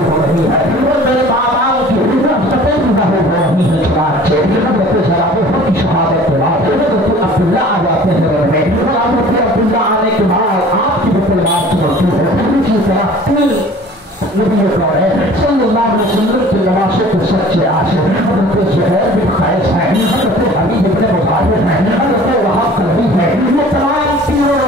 हो रही है और मेरे बाबाओं की सतह पूरा हो रही है चुनाचे हज़रत शराबे की शहादत के बाद हज़रत अब्दुल्ला आ जाते हैं घर में और हज़रत अब्दुल्ला आने के बाद आपकी भी तलवार चलती है इसी तरह तीन नबी कौन है सल्लल्लाहु अलैहि वसल्लम के नवासे के सच्चे आशिक हज़रत ज़ुहैर बिन क़ैस हैं हज़रत हबीब इब्न मुहाजिर हैं हज़रत वहाब कलबी हैं ये तमाम तीनों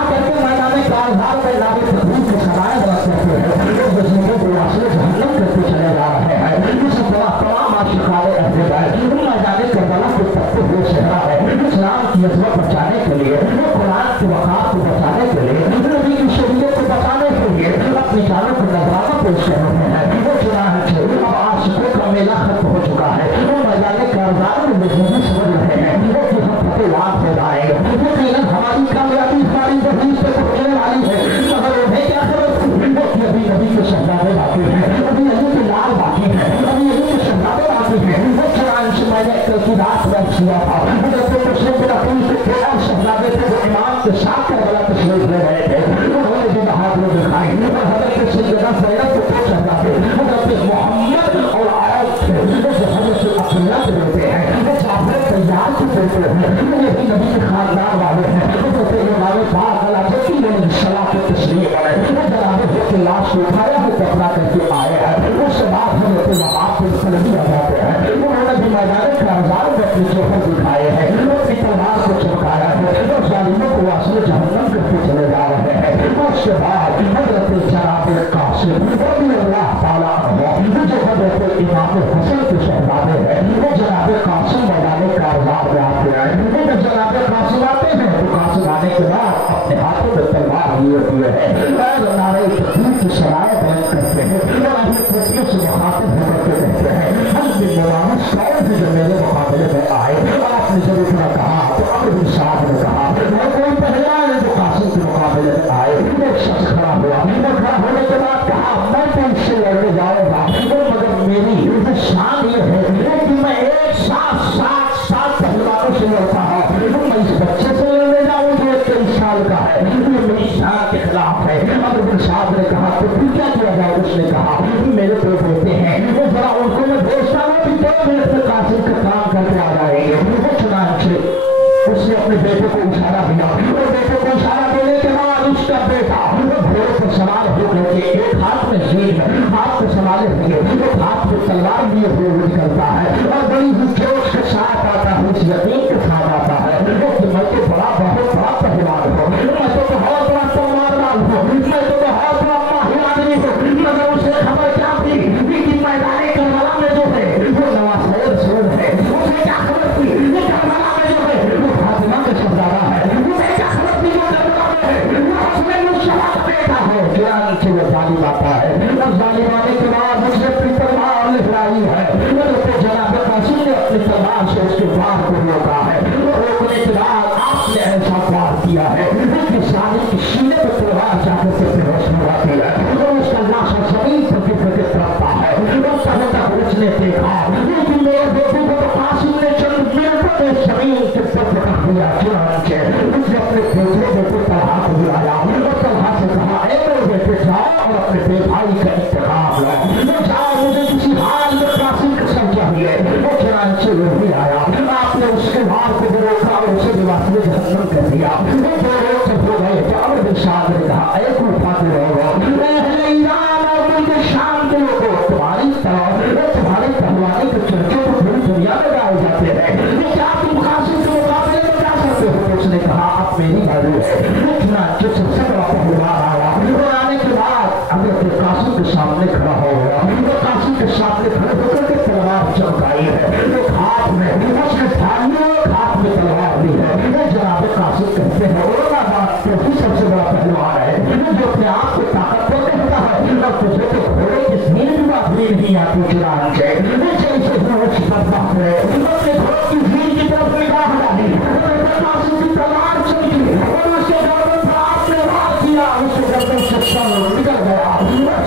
आकर के मैदान काज़ार में नारे तकबीर के सराय रख करते हैं लोग बजने के वास्ते जहन्नम करते चले जा रहे हैं इसी तरह तमाम आशिकाने अहले बैत मैदान करबला को तकते हुए शहरा है इस्लाम की अज़मत बचाने के लिए कुरान की वक़ार को बचाने के लिए नबी की शरीयत को बचाने के लिए अपनी जानों को नजराना पेश कर रहे हैं वो चुनांचे अब आशिकों का मेला खत्म हो चुका है वो मैदान काज़ार में मजबूरी समझ रहे हैं वो कि हम फतेह लाभ से आएंगे यकीनन हमारी कामयाबी हमारी जमीन से पहुंचने वाली है मगर उन्हें क्या खबर थी वो कि अभी नबी के शहजादे बाकी हैं अभी अली के लाल बाकी हैं अभी अली के शहजादे बाकी हैं वो चुनांचे मैंने कल की रात में किया था हज़रत मुस्लिम बिन अकील के तेरह शहजादे थे जो इमाम के साथ करबला तशरीफ ले रहे थे उन्होंने भी बहादुरी दिखाई और हज़रत सैयदना ज़ैनब के दो शहजादे हज़रत मोहम्मद और आयत थे जो हज़रत अब्दुल्ला के बेटे हैं वो जाफर तैयार के बेटे हैं यही नबी के खानदान वाले हैं हज़रत इमाम पाक अलैहि सलाम के तशरीफ आए वो जनाब की लाश को उठाया है दफना करके आए हैं उसके बाद हज़रत वहाब बिन कलबी आ जाते हैं उन्होंने भी मैदान काज़ार में अपने जोहर दिखाए हैं अपनी तलवार को चमकाया है और जालिमों को वास्ते जहन्नम करके चले जा रहे हैं उसके बाद हज़रत जनाब कासिम रज़ी अल्लाह ताला अन्हु जो हज़रत इमाम हसन के शहजादे हैं वो जनाब कासिम मैदान काज़ार में आते हैं जब जनाब कासिम आते हैं तो कासिम आने के बाद अपने हाथों में तलवार लिए हुए हैं और नारे तकबीर की सराय बयान करते हैं और अपने पतियों से मुखातिब होकर के कहते हैं हम बिन मुबारक कौन है जो मेरे मुकाबले में आए आपने जब इतना कहा तो अमर बिन साहब ने कहा मैं कोई पहला है जो कासिम के मुकाबले में आए एक शख्स खड़ा हुआ खड़ा होने के बाद कहा मैं तो इससे लड़ने जाऊंगा मगर मेरी शान ये है कि मैं एक साथ पहलवानों से लड़ता हूँ मैं इस बच्चे से लड़ने जाऊँ जो 23 साल का है ये मेरी शान के खिलाफ है अमर बिन साहब ने कहा तो फिर क्या किया जाए उसने कहा मेरे तो बेटे हैं वो जरा उनको मैं भेजता हूँ कि 2 मिनट में कासिम का काम करके आ जाएंगे वो चुनांचे उसने अपने बेटे को इशारा दिया और बेटे को इशारा देने के बाद उसका बेटा घोड़े पर सवार हो करके एक हाथ में जीत हाथ को संभाले हुए एक हाथ में तलवार लिए हुए निकलता है और बड़ी ही जोश के साथ आता है उस यकीन के साथ आता है कि मैं तो बहुत बड़ा पहलवान हूँ मैं तो बहुत बड़ा तलवारबाज हूँ मैं तो बहुत बड़ा माहिर आदमी हूँ मगर उसे खबर क्या थी कि मैदान करबला में जो है वो नवाज़ रसूल है उसे क्या खबर थी ये करबला में जो है वो फातिमा का शहजादा है उसे क्या खबर थी वो करबला में है वो उसमें मुशर्रफ बेटा है चुनांचे वो जालिम आता है और जालिम आने के बाद उसने अपनी तलवार लहराई है तो जनाब कासिम ने अपनी तलवार से उसके वार को रोका है रोकने के बाद आपने ऐसा वार किया है कि जालिम की सीने पर तलवार जाकर के बेहोश हो जाती है और उसका लाश जमीन पर गिर के तड़पता है और तब तक उसने देखा लेकिन मेरे बेटे को तो कासिम ने चंद मिनटों में जमीन के पर रख दिया चुनांचे उसने अपने बेटे को तलहा को बुलाया और तलहा से कहा ए मेरे बेटे जाओ और अपने भाई का इंतकाम लो वो जाओ मुझे किसी हाल में कासिम का सब चाहिए वो चुनांचे वो भी आया आपने उसके वार को रोका और उसे निवास में जहन्नम कर दिया वो दो रोज से हो गए तो अमर बिन साहब ने कहा ए कुफा के लोगों अहले ईरान और मुल्क शाम के लोगों तुम्हारी पहलवानी के चर्चे को पूरी दुनिया में गाए जाते हैं क्या तुम कासिम के मुकाबले में जा सकते हो तो उसने कहा अब मेरी बारी है इतना जो सबसे बड़ा पहलवान आया और आने के बाद हज़रत कासिम के सामने खड़ा हो गया वो कासिम के सामने खड़े होकर के तलवार चमकाई है एक हाथ में उसने थालियों हाथ में तलवार ली है वो जनाब कासिम कहते हैं क्योंकि सबसे बड़ा पहलवान है जो अपने आप को ताकतवर कहता है और तुझे तो घोड़े की सीन भी बात नहीं आती चुनांचे अपने घोड़े की सीन की तरफ निगाह डाली कासिम की तलवार चली और उसके गर्दन पर आपने वार किया उसके गर्दन से सर निकल गया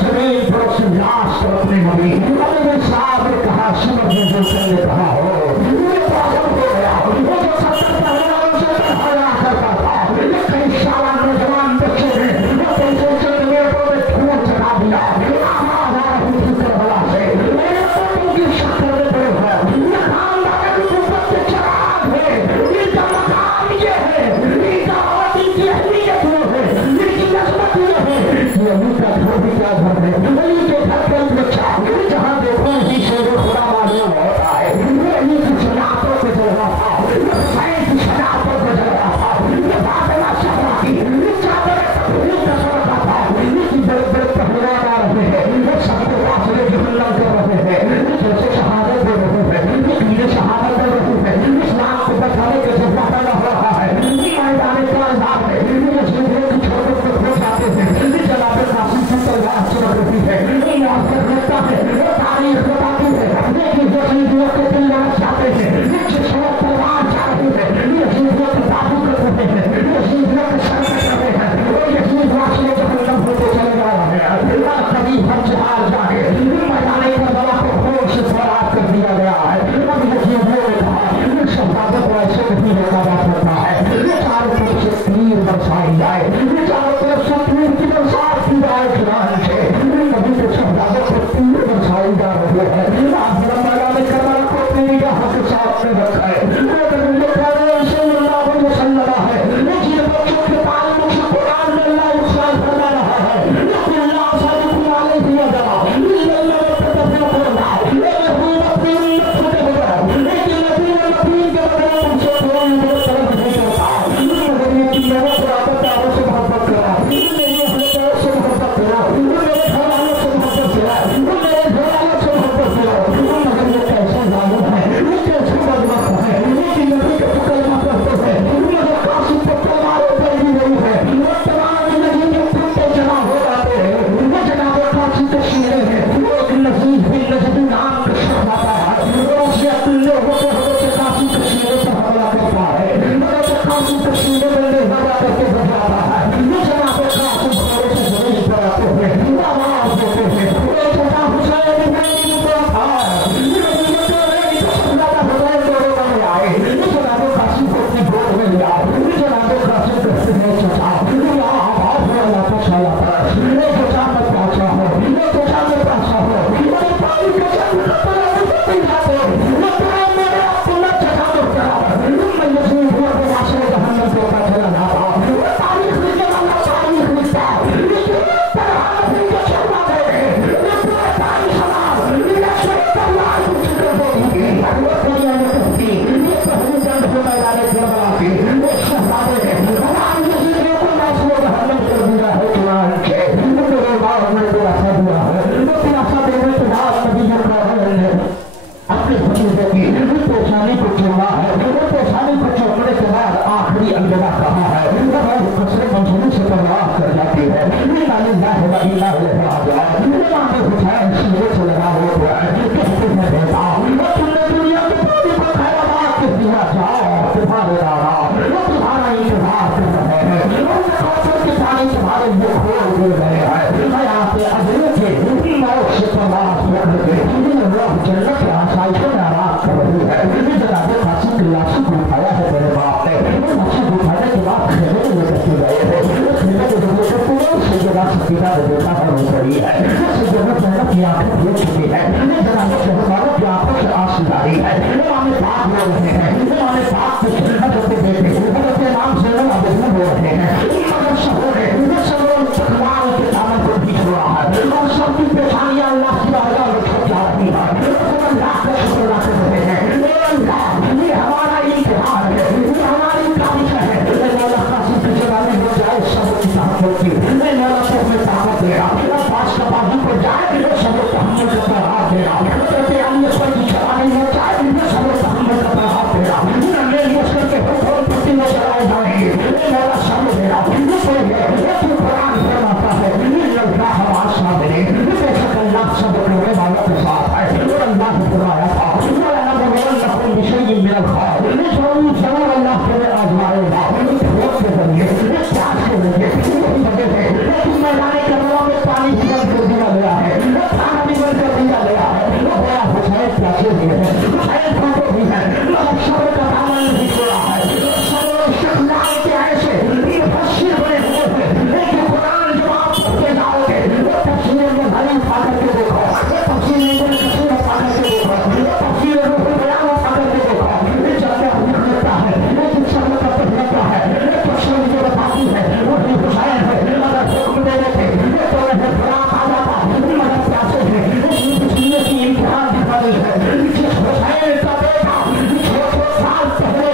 जमीन पर उसकी लाश तड़पने लगी अमर साहब ने कहा सुमर ने कहा हो ये पागल हो गया वो जो 70 पहलवानों से हरा करता था ये कई साल नौजवान बच्चे ने वो 300 मिनटों में धुआं चढ़ा दिया आवाज आ रही इन्ना इमाम हुसैन सीने से लगा हुआ है, कहते हैं बेटा तुमने दुनिया की पूरी को खैरात के दिया जाओ तुम्हारे दादा वो तुम्हारा इंतजार कर रहे हैं, उनके काफिर के पानी तुम्हारे मुंह खोल दे रहे हैं। मैं आपके अजले के मौत से तलाश करके लोग जन्नत के आशाइशों में आराम कर रही है। जनाब फांसी की लाशों को उठाया है मेरे बाप ने, लाशों को उठाने के बाद खेमे में लेकर के गए थे, खेमे के जरिए से पूरे सैयदा सकीना ने देखा है रो रही है, सैयदा ज़ैनब की आंखें देख चुकी है, जनाब शहजादों की आंखों से आंसू जारी है, इमाम पाक रो रहे हैं, इमाम पाक की खिदमत करते बेटे हज़रत इमाम ज़ैनब अबू रो रहे हैं, मगर शहर है सब लोग इस्तेमाल के दामन को पीछ रहा है और सबकी पेशानियां अल्लाह की बारगाह में झुक जा रही है। अल्लाह का शुक्र अदा कर रहे हैं, ये हमारा इम्तिहान है, ये हमारी काबिश है। मौला कासिम की जवानी हो जाए सब की ताकत की, मौला को हमें ताकत दे रहा है, पास का बाजू पर जाए सब तहम्मुल का पैगाम दे रहा है, कहते हैं ये कोई जवानी हो जाए सब तहम्मुल का पैगाम दे रहा है, ये मुश्किल के हुक्म पति में चलाए जाएंगे, मौला सब दे रहा है। कुरान फरमाता है अल्लाह हमारे साथ है, बेशक अल्लाह सब करने वालों के साथ है, और अल्लाह ने फरमाया था जरूर अल्लाह तुम्हें आजमाएगा के जरिए प्यास के जरिए लेकिन मैदान करवा में पानी भी बंद कर दिया गया है, खाना भी बंद कर दिया गया है, बड़ा हुसैन प्यासे हुए हैं, हुसैन फोटो भी है, शब्द का दामन नहीं छोड़ा है, के ऐसे तफसीर बने हुए हैं, लेकिन कुरान जब आप पढ़ते जाओगे वो तफसीर में भरी उठा करके देखो, वो तफसीर में कसीर उठा करके देखो, वो तफसीर में बयान उठा करके देखो, ये चलते लगता है लेकिन शब्द का लगता है, ये तफसीर जो बताती है वो भी हुसैन है, मगर हुक्म देने थे ये तो है फराक आ जाता मगर प्यासे है, इसलिए की इम्तिहान दिखा रही है। हुसैन का बेटा 6 साल पहले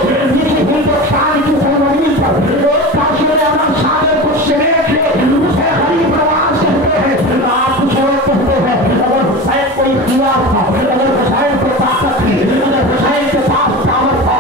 हिंदुस्तान की सरजमीन पर एक काफिर अपना सागर को समेट ले उसे गरीब प्रवास कहते हैं, आप छोड़ कहते हैं। अगर हुसैन को इख्तियार था, अगर हुसैन को ताकत थी, अगर हुसैन के पास ताकत था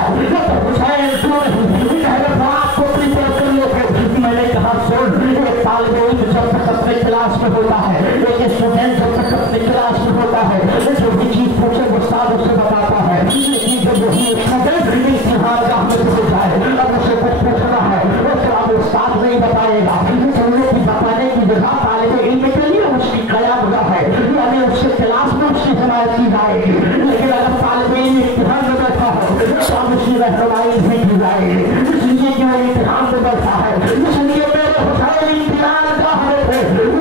तो हुसैन क्यों नहीं अगर बात को प्रिपेयर कर लेते। मैंने कहा सुन, एक तालिब इल्म जब तक अपने क्लास में होता है, एक स्टूडेंट जब तक अपने क्लास में होता है, जो भी चीज पूछे वो साथ उसे बताता है, लेकिन जब वही स्टूडेंट इम्तिहान का हमें हो जाए अब उसे कुछ पूछना है उसका अब उस्ताद नहीं बताएगा, समझो कि बताने की जगह तालिब इल्म के लिए उसकी कयाम है, यानी उसके क्लास में उसकी हिमायत की जाएगी, लेकिन अगर तालिब इल्म इम्तिहान में बैठा हो तो अब उसकी रहनुमाई नहीं की जाएगी, इसलिए कि वो इम्तिहान में बैठा है, इसलिए मेरे हुसैन इम्तिहान का है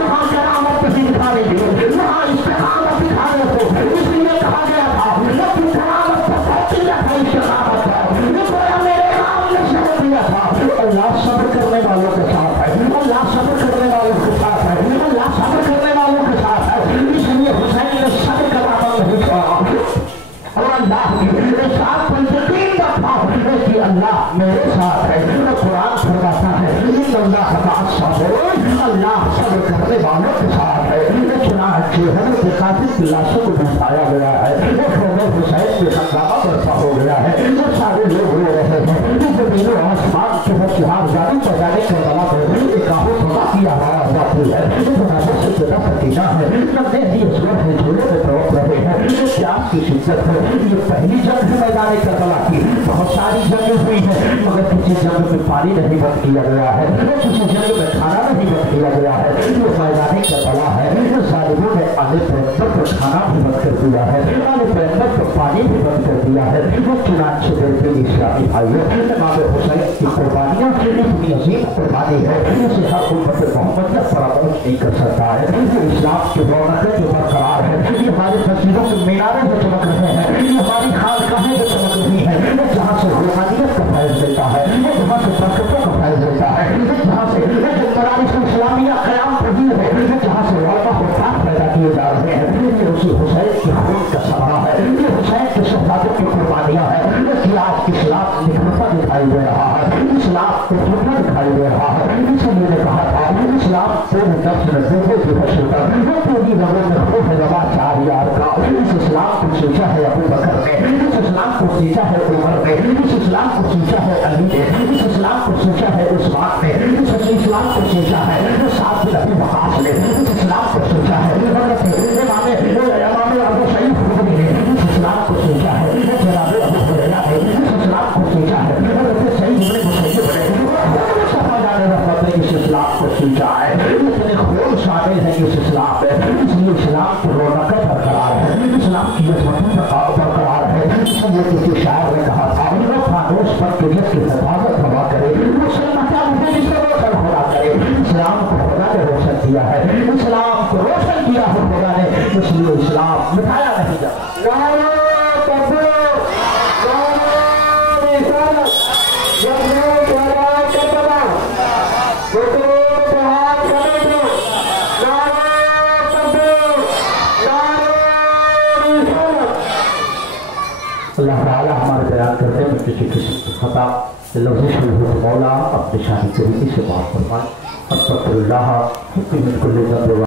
वहाँ करामत नहीं दिखाएंगे, वहाँ इस्तिकामत दिखाने को इसलिए कहा गया था लेकिन करामत का सच्चा है इस्तिकामत है, मेरे नाम ने शब्द दिया था अल्लाह सब्र करने वालों के साथ है, अल्लाह सब्र करने वालों के साथ है, अल्लाह सब्र करने वालों के साथ है, इसलिए हुसैन ने सब्र का अमल नहीं छोड़ा और अल्लाह के साथ पंचतीन दफा कि अल्लाह मेरे साथ है। तो कुरान फरमाता है अल्लाह सब्र करने वालों के साथ है। चुनांचे हज़रत कासिम की लाशों को बिठाया गया है, हुसैन के हंगामा बरपा हो गया है, वो सारे लोग रो रहे हैं, जमीनों आसमान के शिहाब जारी बजाने के दवा में एक काबू खुदा की आवाज आती है, सकीना है लंबे ही स्वर है झूले में तड़प रहे हैं, प्यास की शिद्दत है। ये पहली जंग है मैदान करबला की, बहुत सारी जंगें हुई है मगर किसी जंग में पानी नहीं बंद किया गया है, किसी जंग में खाना नहीं बंद किया गया है, जो मैदान करबला है सालिबों ने आले पैगंबर को खाना भी बंद कर दिया है, आले पैगंबर को पानी भी बंद कर दिया है। वो चुनांचे देते इस्लामी भाइयों इमाम हुसैन की कुर्बानियां इतनी अजीम कुर्बानी है जिसे हर उम्मत मोहम्मद तक फरामोश नहीं कर सकता है। जो इस्लाम की रौनक जो बरकरार है, ये हमारे मस्जिदों के मीनारे जो चमक रहे हैं, ये हमारी खानकाहें जो चमक रही है, जहाँ से रूहानियत का फैज़ मिलता है, जहाँ से बरकतों का फैज़ मिलता है, जहाँ से मदारिस इस्लामिया क़याम पजीर है, जहाँ से उलमा पैदा किए जा रहे हैं, ये उसी हुसैन की खून का समा है, ये हुसैन के शहादत की कुर्बानियां है, कि आज इस्लाम निखरता दिखाई दे रहा है, इस्लाम को टूटना दिखाई दे रहा है। इसलिए मैंने कहा था इस्लाम पूरे नफ्स में देखे जो है शुक्र वो पूरी रगों में खूब रवा 4 यार का। इस इस्लाम को सींचा है अबू बकर ने, इस इस्लाम को सींचा है उमर ने, इस इस्लाम को सींचा है अली ने, इस इस्लाम को सींचा है उस्मान ने, इस इस्लाम को सींचा है साथ में अबू वक़ास ने, इस इस्लाम کی رونقیں برقرار ہے، اسلام کی عظمتیں برقرار ہے۔ اس لیے کسی شاعر نے کہا تھا فانوس پر قیمت کی حفاظت ہوا کرے، مسلمان جس سے روشن ہوا کرے۔ اسلام کو خدا نے روشن کیا ہے، اسلام کو روشن کیا ہے خدا نے، اس لیے اسلام مٹھایا نہیں جاتا۔ اللہ تعالیٰ ہمارے بیان کرتے ہیں کسی قسم کی خطا لفظ مولا اپنی شان طریقے سے معاف فرمائے۔ استغفر اللہ من کل ذنب